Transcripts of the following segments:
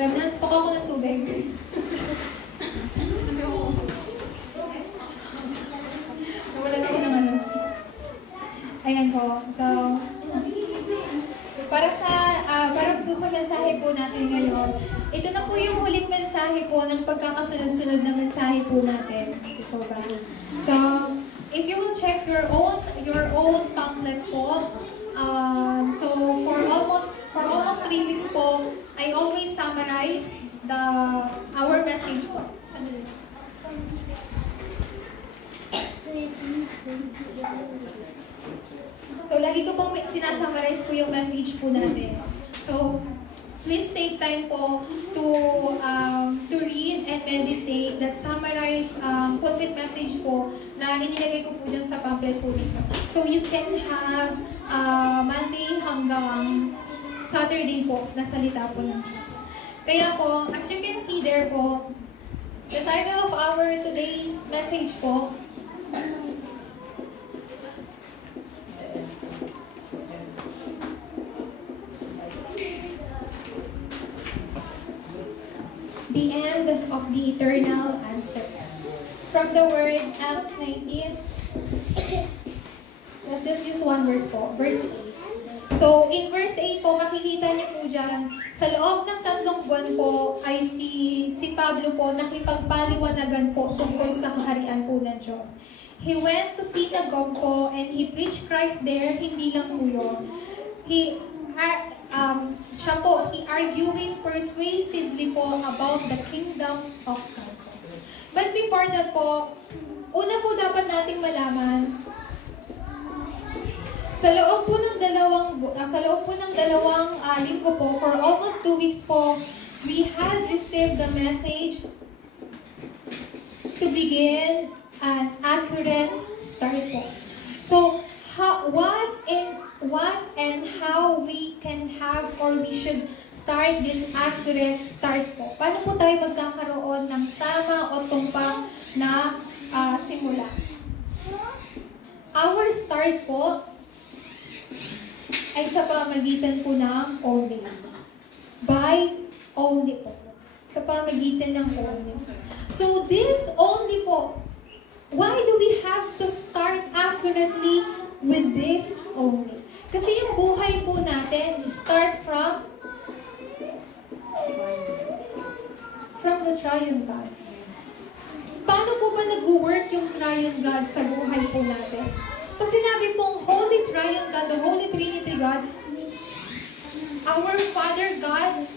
Remnants, paka ko ng tubig. Nawalan ako ng ano. Ayan po. So, para po sa mensahe po natin ngayon, ito na po yung huling mensahe po ng pagkakasunod-sunod na mensahe po natin. Ito ba? So, if you will check your own pamphlet po, so for almost 3 weeks po, I always summarize our message po. So, lagi ko po sinasummarize po yung message po natin. So, please take time po to read and meditate that summarize pulpit message po na inilagay ko po dyan sa pamphlet po dito. So, you can have Monday hanggang Saturday po na salita po ng Diyos. Kaya po, as you can see there po, the title of our today's message po, The End of the Eternal Answer. From the word Acts 19, let's just use one verse po, verse 8. So, in verse 8 po, makikita niyo po dyan, sa loob ng 3 buwan po, ay si Pablo po nakipagpaliwanagan po tungkol sa kaharian po ng Diyos. He went to synagogue po and he preached Christ there, hindi lang po yun. Siya po, he arguing persuasively po about the kingdom of God. But before that po, una po dapat nating malaman, sa loob po ng dalawang linggo po, for almost 2 weeks po, we had received the message to begin an accurate start po. So, what and how we can have or we should start this accurate start po. Paano po tayo magkakaroon ng tama o tumpang na simula? Our start po ay sa pamagitan po ng only. By only po. Sa pamagitan ng only. So this only po, why do we have to start accurately with this only? Kasi yung buhay po natin, start from the Triune God. Paano po ba nag-work yung Triune God sa buhay po natin? Pag sinabi pong Holy Triune God, the Holy Trinity God, our Father God,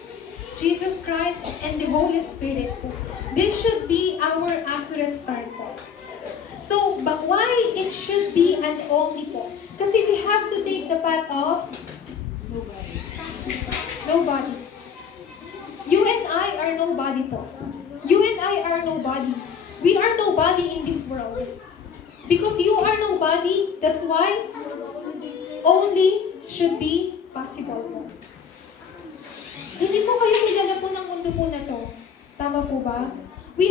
Jesus Christ, and the Holy Spirit po. This should be our accurate start po. So, but why it should be an only po? Kasi we have to take the path of nobody. You and I are nobody po. You and I are nobody. We are nobody in this world. Because you are nobody, that's why only should be possible po. Hindi po kayo kilala po ng mundo po na to. Tama po ba? We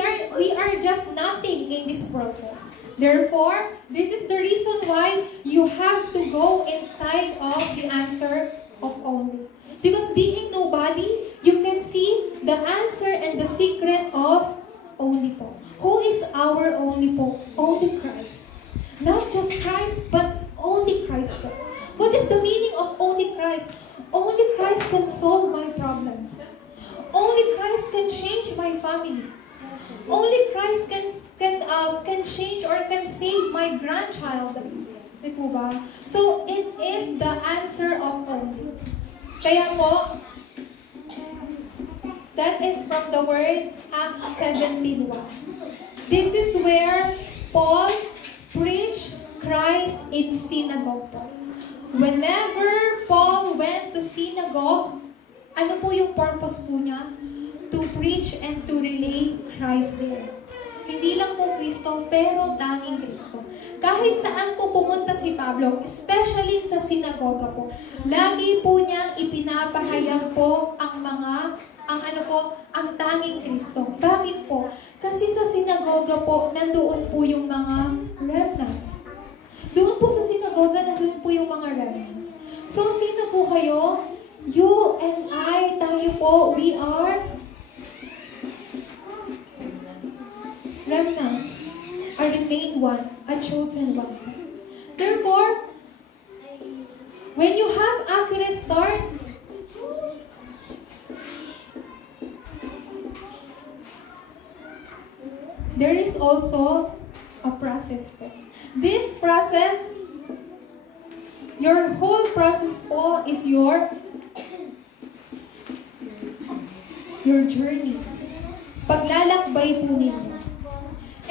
are just nothing in this world po. Therefore, this is the reason why you have to go inside of the answer of only. Because being nobody, you can see the answer and the secret of only po. Who is our only po? Only Christ. Not just Christ, but only Christ po. What is the meaning of only Christ? Only Christ can solve my problems. Only Christ can change my family. Only Christ can change or can save my grandchild. Di po ba? So, it is the answer of only. Kaya po, that is from the word Acts 17:1. This is where Paul preached Christ in synagogue. Whenever Paul went to synagogue, ano po yung purpose po niya? To preach and to relay Christ there. Hindi lang po Kristo, pero tanging Kristo. Kahit saan po pumunta si Pablo, especially sa sinagoga po, lagi po niyang ipinapahayag po ang tanging Kristo. Bakit po? Kasi sa sinagoga po, nandoon po yung mga remnants. Doon po sa sinagoga, nandoon po yung mga remnants. So, sino po kayo? You and I, tayo po, we are remnants, a remained one, a chosen one. Therefore, when you have accurate start, there is also a process po. This process, your whole process po is your journey. Paglalakbay po ninyo.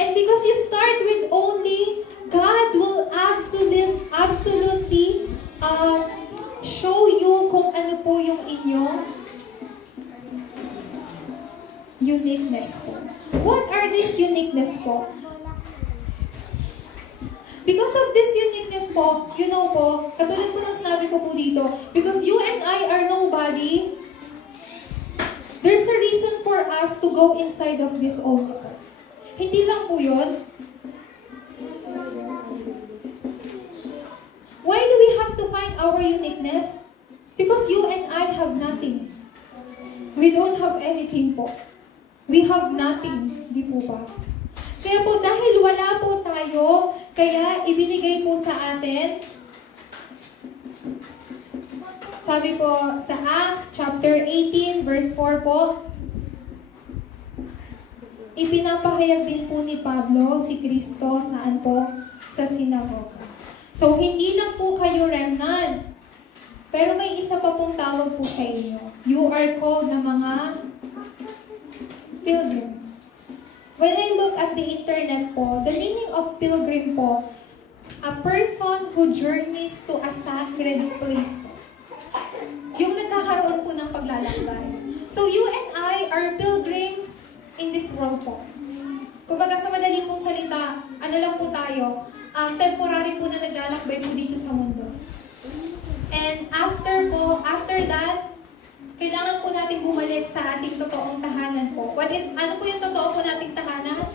And because you start with only, God will absolutely show you kung ano po yung inyong uniqueness po. What are these uniqueness po? Because of this uniqueness po, you know po, katulad po ng sinabi ko po dito, because you and I are nobody, there's a reason for us to go inside of this altar. Hindi lang po yun. Why do we have to find our uniqueness? Because you and I have nothing. We don't have anything po. We have nothing. Di po ba? Kaya po, dahil wala po tayo, kaya ibinigay po sa atin, sabi po sa Acts chapter 18 verse 4 po, ipinapahayag din po ni Pablo si Kristo saan po? Sa sinagoga. So, hindi lang po kayo remnants, pero may isa pa pong tawag po sa inyo. You are called na mga pilgrim. When I look at the internet po, the meaning of pilgrim po, a person who journeys to a sacred place po. Yung nagkakaroon po ng paglalakbay. So you and I are pilgrims in this world po. Kumbaga sa madaling pong salita, ano lang po tayo, temporary po na naglalakbay po dito sa mundo. And after that, kailangan po natin bumalik sa ating totoong tahanan po. Ano po yung totoo po nating tahanan?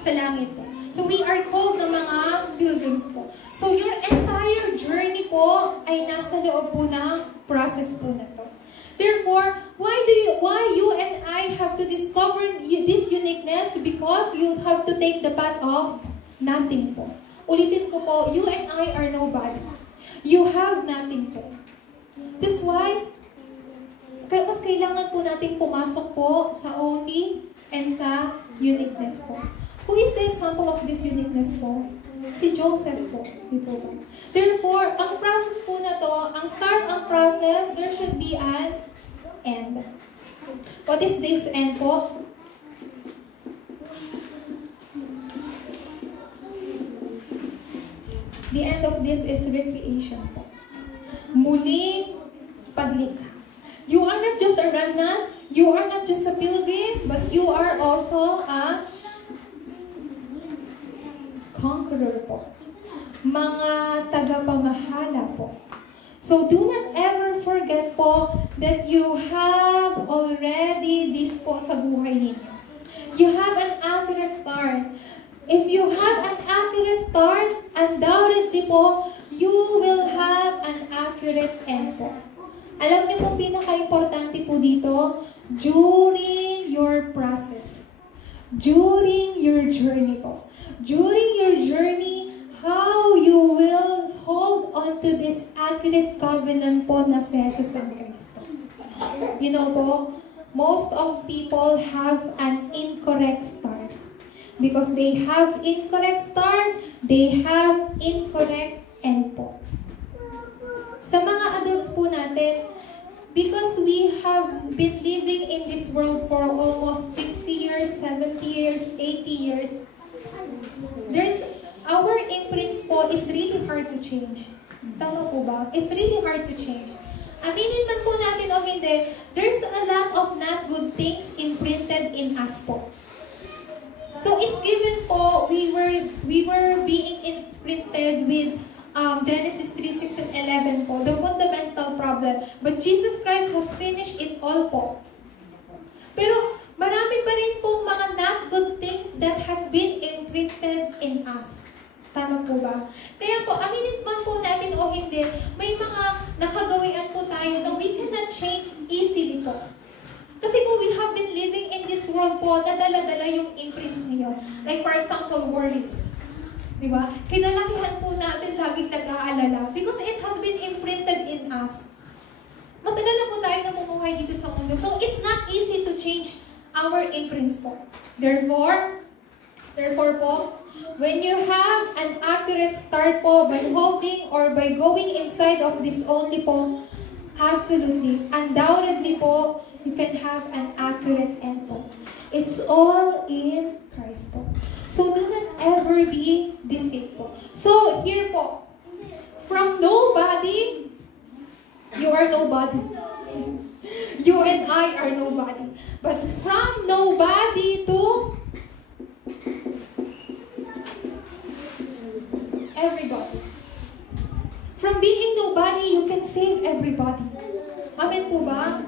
Sa langit po. So we are called na mga pilgrims po. So your entire journey po ay nasa loob po ng process po na to. Therefore, why you and I have to discover this uniqueness? Because you have to take the path of nothing po. Ulitin ko po, you and I are nobody. You have nothing po. That's why, kaya mas kailangan po natin pumasok po sa only and sa uniqueness po. Who is the example of this uniqueness po? Si Joseph po. Dito po. Therefore, ang process po na to, ang start ang process, there should be an end. What is this end po? The end of this is recreation po. Muling paglikha. You are not just a remnant, you are not just a pilgrim, but you are also a conqueror po. Mga tagapamahala po. So do not ever forget po that you have already this po sa buhay ninyo. You have an accurate start. If you have an accurate start, undoubtedly po, you will have an accurate end po. Alam niyo po, pinaka-importante po dito, during your process, during your journey po. During your journey, how you will hold on to this accurate covenant po na si Jesus ang Cristo. You know po, most of people have an incorrect start. Because they have incorrect start, they have incorrect end po. Sa mga adults po natin, because we have been living in this world for almost 60 years, 70 years, 80 years, there's our imprints po, it's really hard to change. Tama po ba? It's really hard to change. Aminin man po natin o hindi, there's a lot of not good things imprinted in us po. So it's given po, we were being imprinted with Genesis 3, 6, and 11 po, the fundamental problem. But Jesus Christ has finished it all po. Pero marami pa rin pong mga not good things that has been imprinted in us. Tama po ba? Kaya po, aminin man po natin o hindi, may mga nakagawian po tayo na we cannot change easily po. Kasi po, we have been living in this world po, nadala-dala yung imprints niyo. Like for example, worries. Diba? Kinalakihan po natin laging nag-aalala because it has been imprinted in us. Matagal na po tayo namumuhay dito sa mundo. So, it's not easy to change our imprints po. Therefore po, when you have an accurate start po by holding or by going inside of this only po, absolutely, undoubtedly po, you can have an accurate end po. It's all in Christ po. So, do not ever be deceived po. So, here po, from nobody, you are nobody. You and I are nobody. But from nobody to everybody. From being nobody, you can save everybody. Amen po ba?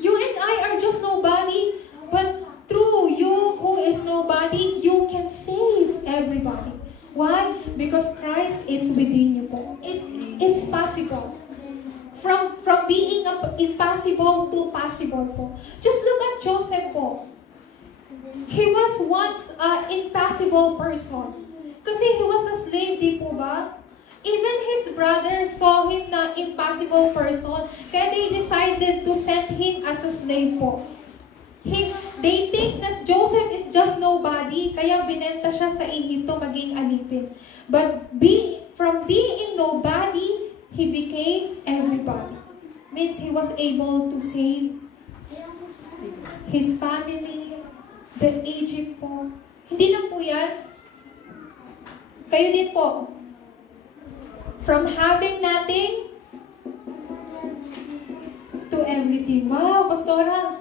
You and I are just nobody, but through you who is nobody, you can save everybody. Why? Because Christ is within you po. It's possible. From being impossible to possible po. Just look at Joseph po. He was once an impossible person. Kasi he was a slave, di po ba? Even his brothers saw him na impossible person, kaya they decided to send him as a slave po. They think that Joseph is just nobody, kaya binenta siya sa Egypto maging alipin. But from being nobody, he became everybody. Means he was able to save his family, the Egypt po. Hindi lang po yan. Kayo din po. From having nothing to everything. Wow, Pastora.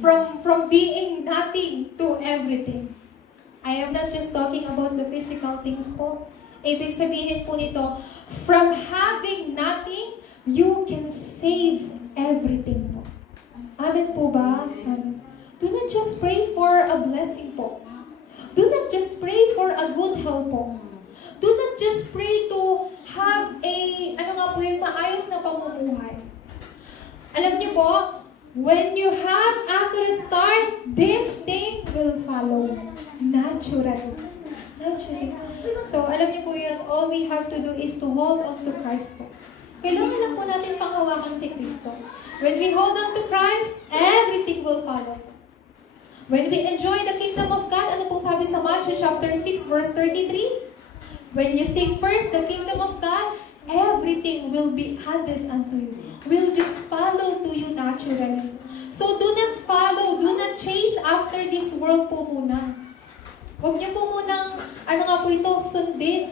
From being nothing to everything. I am not just talking about the physical things po. Ibig sabihin po nito, from having nothing, you can save everything po. Amen po ba? Amen. Do not just pray for a blessing po. Do not just pray for a good health po. Do not just pray to have maayos na pamumuhay. Alam niyo po, when you have accurate start, this thing will follow. Naturally. So, alam niyo po yun, all we have to do is to hold on to Christ po. Kailangan lang po natin panghawakan si Kristo. When we hold on to Christ, everything will follow. When we enjoy the kingdom of God, ano pong sabi sa Matthew chapter 6, verse 33? When you seek first the kingdom of God, everything will be added unto you. Will just follow to you naturally. So do not follow, do not chase after this world po muna. Huwag niyo po munang,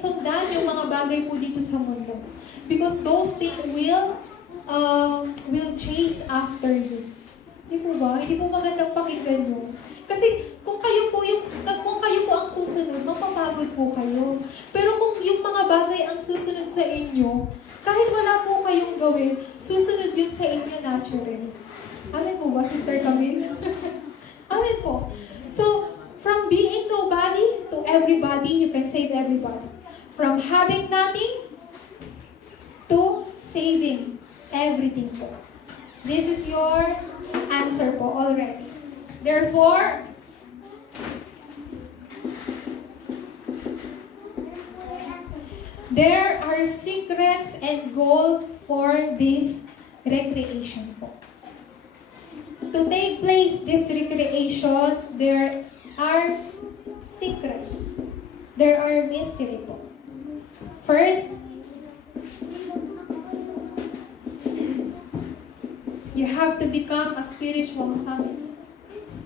sundan yung mga bagay po dito sa mundo. Because those things will chase after you. Hindi po ba? Hindi po magandang pakinggan yun. Kasi kung kayo po ang susunod, mapapagod po kayo. Pero kung yung mga bagay ang susunod sa inyo, kahit wala po kayong gawin, susunod yun sa inyo naturally. Amen po ba, Sister Camille? Amen po. So, from being nobody to everybody, you can save everybody. From having nothing to saving everything po. This is your answer po already. Therefore, there are secrets and gold for this recreation po. To take place this recreation, there are secrets. There are mystery po. First, you have to become a spiritual summit.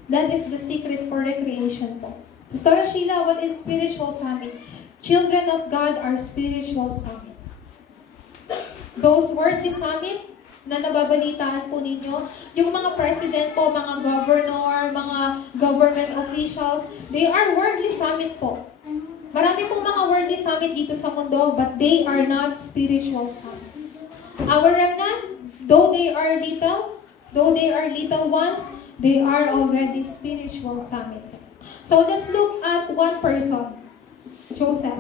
That is the secret for recreation po. Pastor Sheila, what is spiritual summit? Children of God are spiritual summit. Those worldly summit na nababalitaan po ninyo, yung mga president po, mga governor, mga government officials, they are worldly summit po. Marami pong mga worldly summit dito sa mundo, but they are not spiritual summit. Our remnants, though they are little ones, they are already spiritual summit. So let's look at one person, Joseph.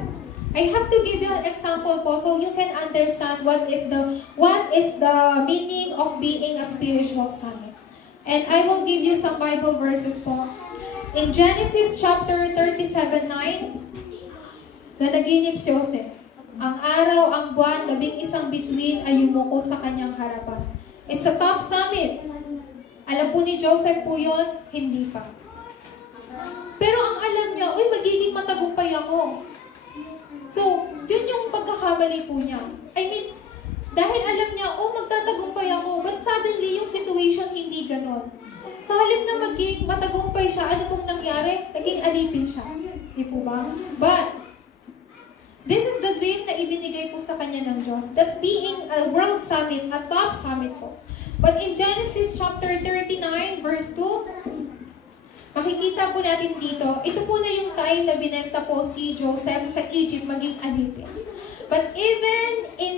I have to give you an example po so you can understand what is the meaning of being a spiritual summit. And I will give you some Bible verses po. In Genesis chapter 37:9, nanaginip si Jose. Ang araw, ang buwan, 11 bituin ay yumuko sa kanyang harapan. It's a top summit. Alam po ni Joseph po yun? Hindi pa. Pero ang alam niya, uy, magiging matagumpay ako. So, yun yung pagkakamali po niya. I mean, dahil alam niya, oh, magtatagumpay ako, but suddenly, yung situation hindi ganon. Sa halip na maging matagumpay siya, ano pong nangyari? Naging alipin siya. Di po ba? But, this is the dream na ibinigay po sa kanya ng Diyos. That's being a world summit, a top summit po. But in Genesis chapter 39, verse 2, makikita po natin dito, ito po na yung time na binenta po si Joseph sa Egypt maging alipin. But even in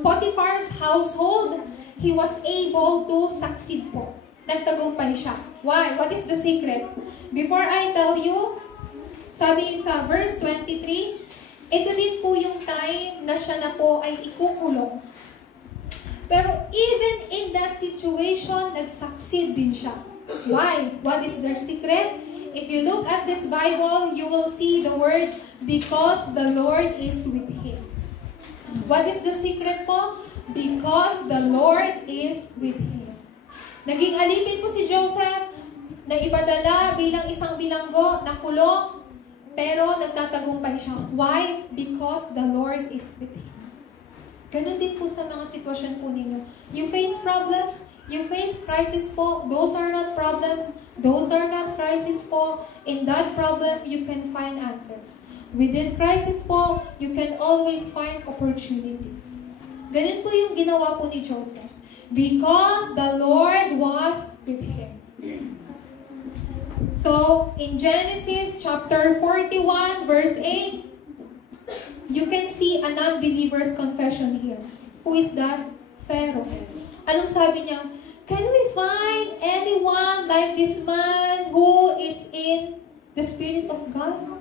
Potiphar's household, he was able to succeed po. Nagtagumpay siya. Why? What is the secret? Before I tell you, sabi sa verse 23, ito din po yung time na siya na po ay ikukulong. Pero even in that situation, nag-succeed din siya. Why? What is their secret? If you look at this Bible, you will see the word, because the Lord is with him. What is the secret po? Because the Lord is with him. Naging alipin po si Joseph, na ipadala bilang isang bilanggo, nakulong, pero nagtatagumpay siya. Why? Because the Lord is with him. Ganun din po sa mga sitwasyon po ninyo. You face problems, you face crisis po. Those are not problems. Those are not crisis po. In that problem, you can find answer. Within crisis po, you can always find opportunity. Ganun po yung ginawa po ni Joseph. Because the Lord was with him. So, in Genesis chapter 41, verse 8, you can see a non-believer's confession here. Who is that? Pharaoh. Anong sabi niya? Can we find anyone like this man who is in the Spirit of God?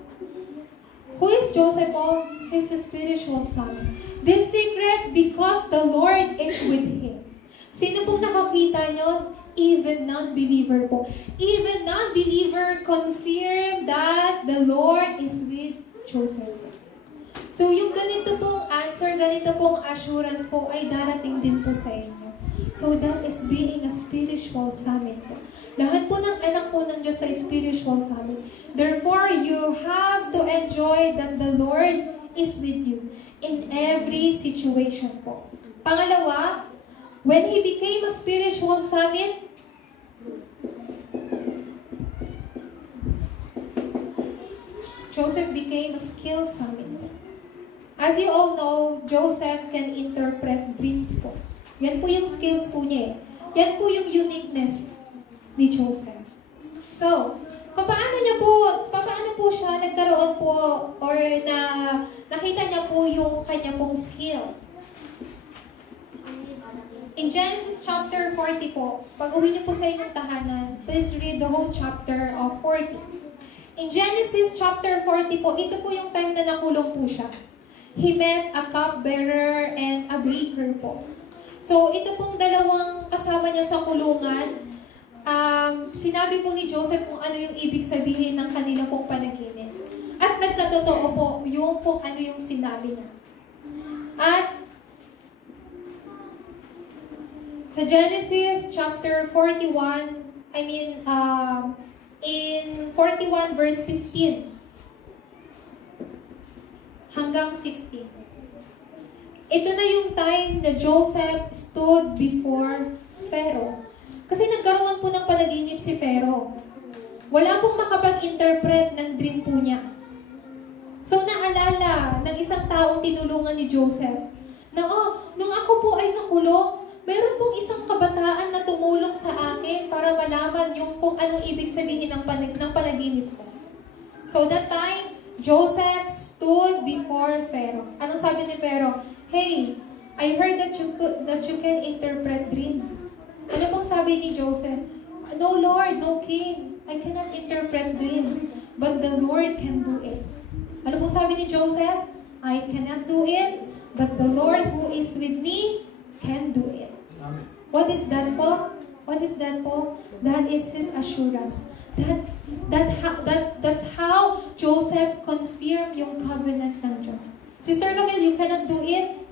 Who is Joseph? Oh, he's a spiritual son. This secret, because the Lord is with him. Sino pong nakakita nyo? Even non-believer po. Even non-believer confirm that the Lord is with Joseph. So yung ganito pong answer, ganito pong assurance po ay darating din po sa inyo. So that is being a spiritual summit po. Lahat po ng anak po ng Diyos sa spiritual summit. Therefore, you have to enjoy that the Lord is with you in every situation po. Pangalawa, when he became a spiritual summit, Joseph became a skill summit. As you all know, Joseph can interpret dreams po. Yan po yung skills po niya. Yan po yung uniqueness ni Joseph. So, paano po siya nagkaroon po or nakita niya po yung kanya pong skill? In Genesis chapter 40 po, pag uwi niyo po sa inyong tahanan, please read the whole chapter of 40. In Genesis chapter 40 po, ito po yung time na nakulong po siya. He met a cupbearer and a baker po. So, ito pong dalawang kasama niya sa kulungan, sinabi po ni Joseph kung ano yung ibig sabihin ng kanila pong panaginip. At nagkatotoo po yung kung ano yung sinabi niya. At sa Genesis chapter 41, in 41 verse 15 hanggang 16. Ito na yung time na Joseph stood before Pharaoh. Kasi nagkaroon po ng panaginip si Pharaoh. Wala pong makapag-interpret ng dream po niya. So naalala ng isang taong tinulungan ni Joseph na nung ako po ay nakulong, meron pong isang kabataan na tumulong sa akin para malaman yung kung anong ibig sabihin ng panaginip ko. So that time, Joseph stood before Pharaoh. Anong sabi ni Pharaoh? Hey, I heard that you can interpret dream. Ano pong sabi ni Joseph? No Lord, no King. I cannot interpret dreams, but the Lord can do it. Ano pong sabi ni Joseph? I cannot do it, but the Lord who is with me can do it. Amen. What is that po? What is that po? That is His assurance. That's how Joseph confirmed yung covenant ng Diyos. Sister Camille, you cannot do it,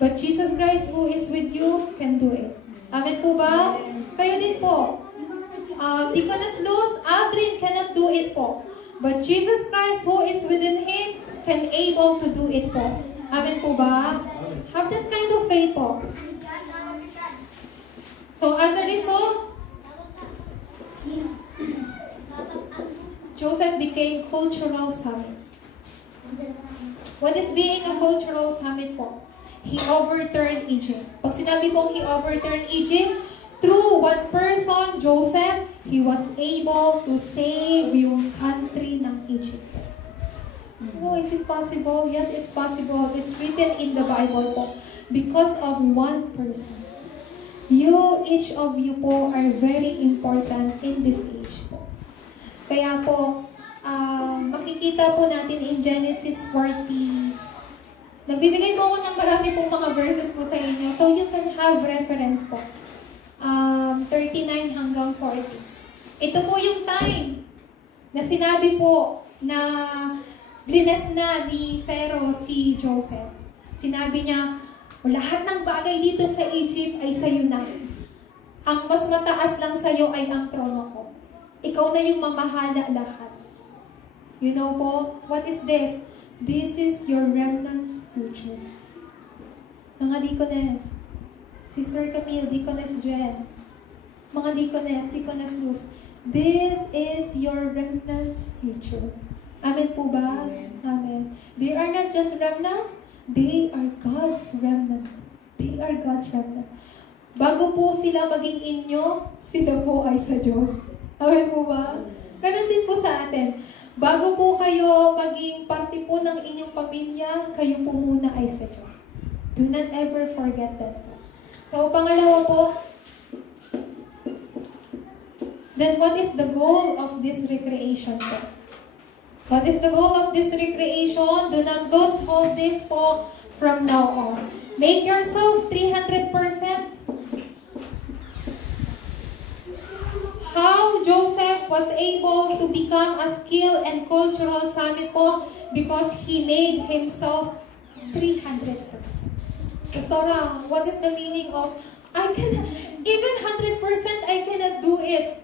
but Jesus Christ who is with you can do it. Amen po ba? Kayo din po. Deaconess Luz, Aldrin cannot do it po. But Jesus Christ who is within him can able to do it po. Amen po ba? Have that kind of faith po. So as a result, Joseph became cultural summit. What is being a cultural summit po? He overturned Egypt. Pag sinabi pong he overturned Egypt, through one person, Joseph, he was able to save yung country ng Egypt. No, is it possible? Yes, it's possible. It's written in the Bible po. Because of one person. You, each of you po, are very important in this age po. Kaya po, makikita po natin in Genesis 40. Nagbibigay po ako ng marami pong mga verses po sa inyo. So you can have reference po. 39 hanggang 40. Ito po yung time na sinabi po na blines na ni Pharaoh si Joseph. Sinabi niya, lahat ng bagay dito sa Egypt ay sa'yo na. Ang mas mataas lang sa'yo ay ang trono ko. Ikaw na yung mamahala lahat. You know po, what is this? This is your remnant's future. Mga deaconess, Sister Camille, Deaconess Jen, mga Deaconess Luz, this is your remnant's future. Amen po ba? Amen. They are not just remnants, they are God's remnant. They are God's remnant. Bago po sila maging inyo, sila po ay sa Diyos. Amen po ba? Ganun din po sa atin. Bago po kayo maging parte po ng inyong pamilya, kayo po muna ay sa Diyos. Do not ever forget that po. So, pangalawa po, then what is the goal of this recreation po? What is the goal of this recreation? Do not lose hold this po from now on. Make yourself 300%. How Joseph was able to become a skill and cultural summit po? Because he made himself 300%. Pastora, what is the meaning of, even 100% I cannot do it.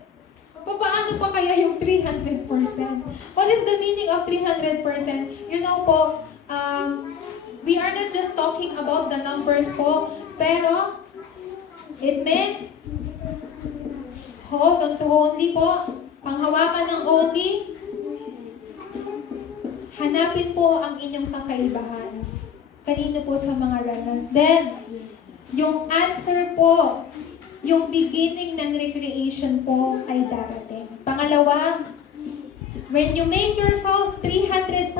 Paano pa kaya yung 300%? What is the meaning of 300%? You know po, we are not just talking about the numbers po, pero it means hold on to only po, panghawakan ng only, hanapin po ang inyong kakaibahan. Kanino po sa mga remnants. Then, yung answer po, yung beginning ng recreation po ay darating. Pangalawa, when you make yourself 300%,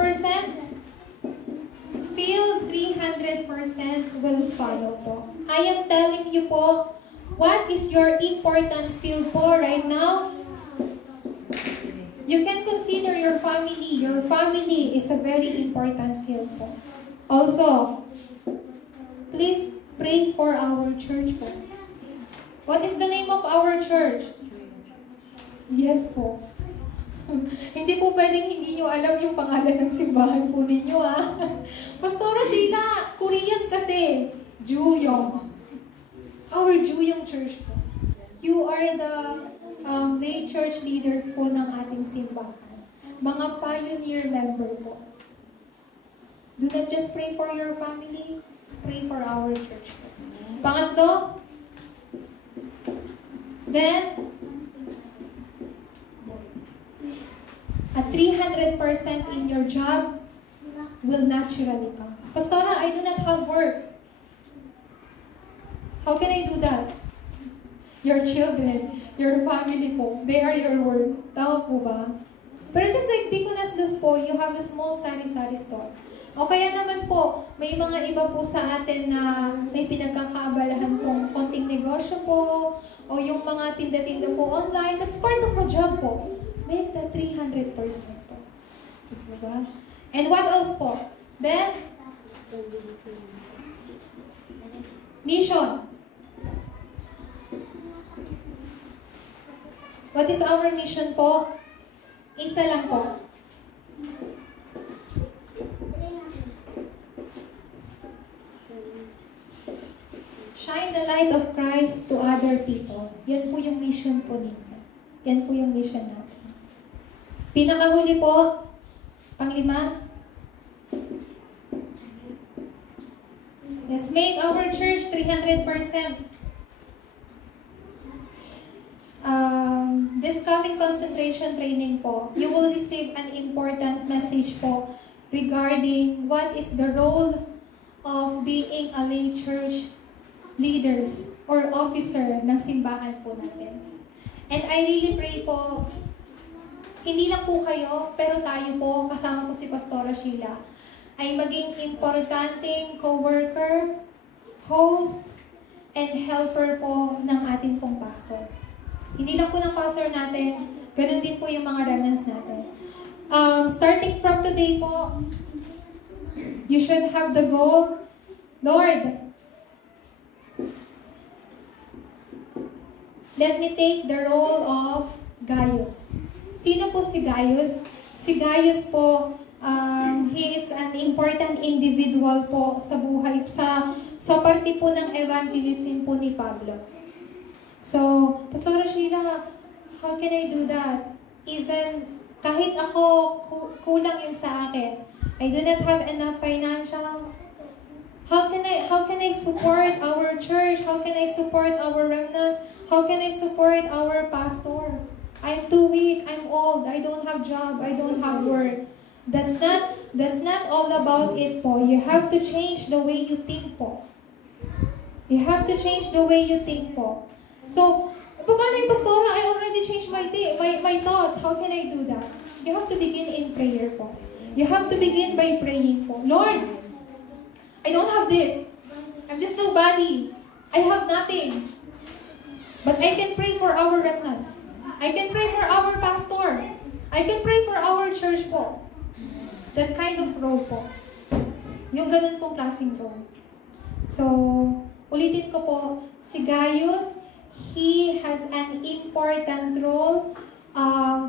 feel 300% will follow po. I am telling you po, what is your important field po right now? You can consider your family. Your family is a very important field po. Also, please pray for our church po. What is the name of our church? Yes po. Hindi po pwedeng hindi nyo alam yung pangalan ng simbahan po ninyo, ha? Pastora Sheila, Korean kasi. Juyong. Our Juyong church po. You are the lay church leaders po ng ating simbahan. Mga pioneer member po. Do not just pray for your family, pray for our church po. Pangatlo, then, a 300% in your job will naturally come. Pastora, I do not have work. How can I do that? Your children, your family po, they are your work. Tama po ba? Pero just like Deaconess Luz po, you have a small sari-sari store. O kaya naman po, may mga iba po sa atin na may pinagkakaabalahan pong konting negosyo po, o yung mga tinda-tinda po online, that's part of a job po. Make that 300% po. Diba? And what else po? Then, mission. What is our mission po? Isa lang po. Shine the light of Christ to other people. Yan po yung mission po ninyo. Yan po yung mission natin. Pinakahuli po, panglima. Let's make our church 300%. This coming concentration training po, you will receive an important message po regarding what is the role of being a lay church leaders or officer ng simbahan po natin. And I really pray po, hindi lang po kayo, pero tayo po, kasama po si Pastora Sheila, ay maging importanteng co-worker, host, and helper po ng ating pong pastor. Hindi lang po ng pastor natin, ganun din po yung mga remnants natin. Starting from today po, you should have the goal, Lord, let me take the role of Gaius. Sino po si Gaius? Si Gaius po, he is an important individual po sa buhay, sa parte po ng evangelism po ni Pablo. So, Pastora Sheila, how can I do that? Even kahit ako, kulang yun sa akin. I do not have enough financial. How can I support our church? How can I support our remnants? How can I support our pastor? I'm too weak, I'm old, I don't have job, I don't have work. That's not all about it po. You have to change the way you think po. You have to change the way you think po. So, paano yung pastora? I already changed my thoughts. How can I do that? You have to begin in prayer po. You have to begin by praying po. Lord, I don't have this. I'm just nobody. I have nothing. But I can pray for our remnants. I can pray for our pastor. I can pray for our church po. That kind of role po. Yung ganun pong klaseng role. So, ulitin ko po, si Gaius, he has an important role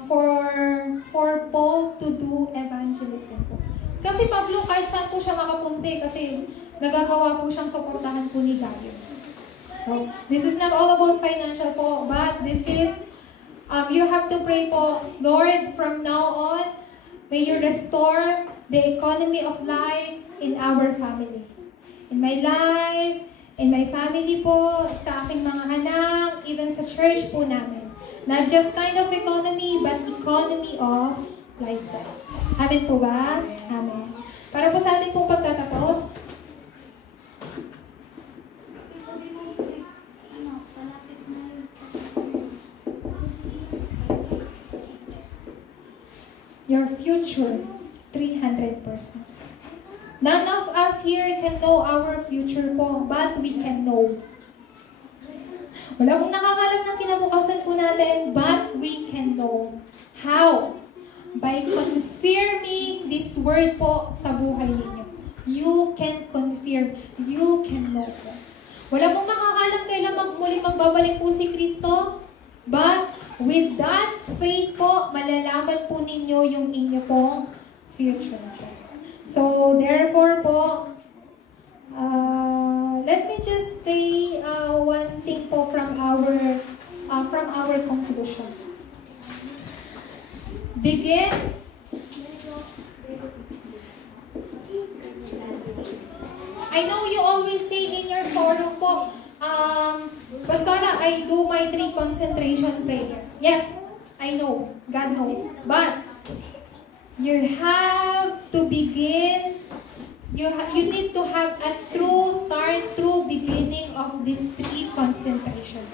for Paul to do evangelism po. Kasi Pablo, kahit saan po siya makapunti, kasi nagagawa po siyang suportahan po ni Gaius. So, this is not all about financial po, but this is, you have to pray po, Lord, from now on, may you restore the economy of life in our family. In my life, in my family po, sa aking mga anak, even sa church po namin. Not just kind of economy, but economy of lifetime. Amen po ba? Amen. Para po sa ating pong pagtatapos, your future, 300%. None of us here can know our future po, but we can know. Wala pong nakakalam ng kinabukasan po natin, but we can know. How? By confirming this word po sa buhay ninyo. You can confirm. You can know po. Wala pong makakalam kailan muling magbabalik po si Kristo, but with that faith po, malalaman po ninyo yung inyo pong future po. So, therefore po, let me just say one thing po from our conclusion. Begin. I know you always say in your forum po, Pastora, I do my 3 concentration prayer. Yes, I know. God knows. But, you have to begin, you need to have a true start, true beginning of these 3 concentration.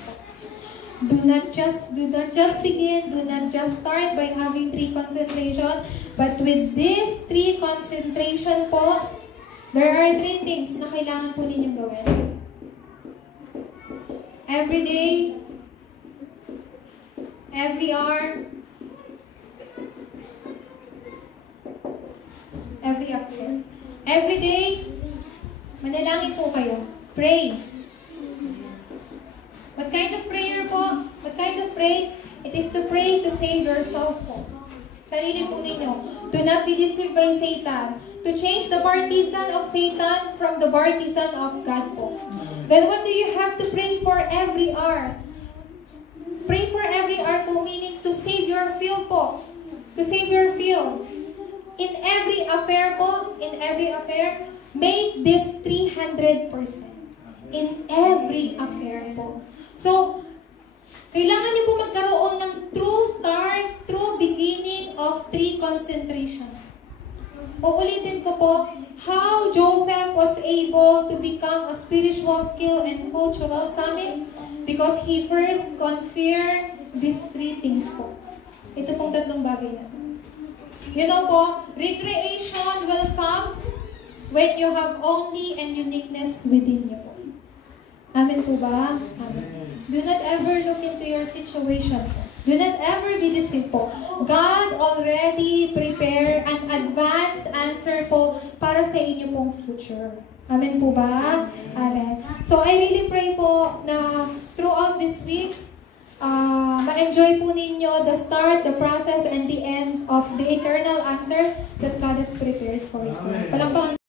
Do not just begin, do not just start by having 3 concentration, but with these 3 concentration po, there are 3 things na kailangan po ninyong gawin. Every day, every hour, every afternoon. Every day, manalangin po kayo. Pray. What kind of prayer po? What kind of pray? It is to pray to save yourself po. Sarili po ninyo. Do not be deceived by Satan. To change the partisan of Satan from the partisan of God po. Then what do you have to pray for every hour? Pray for every hour po, meaning to save your field po. To save your field. In every affair po, make this 300%. In every affair po. So, kailangan niyo po magkaroon ng true start, true beginning of 3 concentration. Uulitin ko po, how Joseph was able to become a spiritual skill and cultural summit because he first conferred these 3 things po. Ito pong 3 bagay na ito. You know po, recreation will come when you have only and uniqueness within you po. Amen po ba? Amen. Do not ever look into your situation po. Do not ever be deceived po. God already prepared an advance answer po para sa inyo pong future. Amen po ba? Amen. So I really pray po na throughout this week, ma-enjoy po ninyo the start, the process, and the end of the eternal answer that God has prepared for you. Palakpakan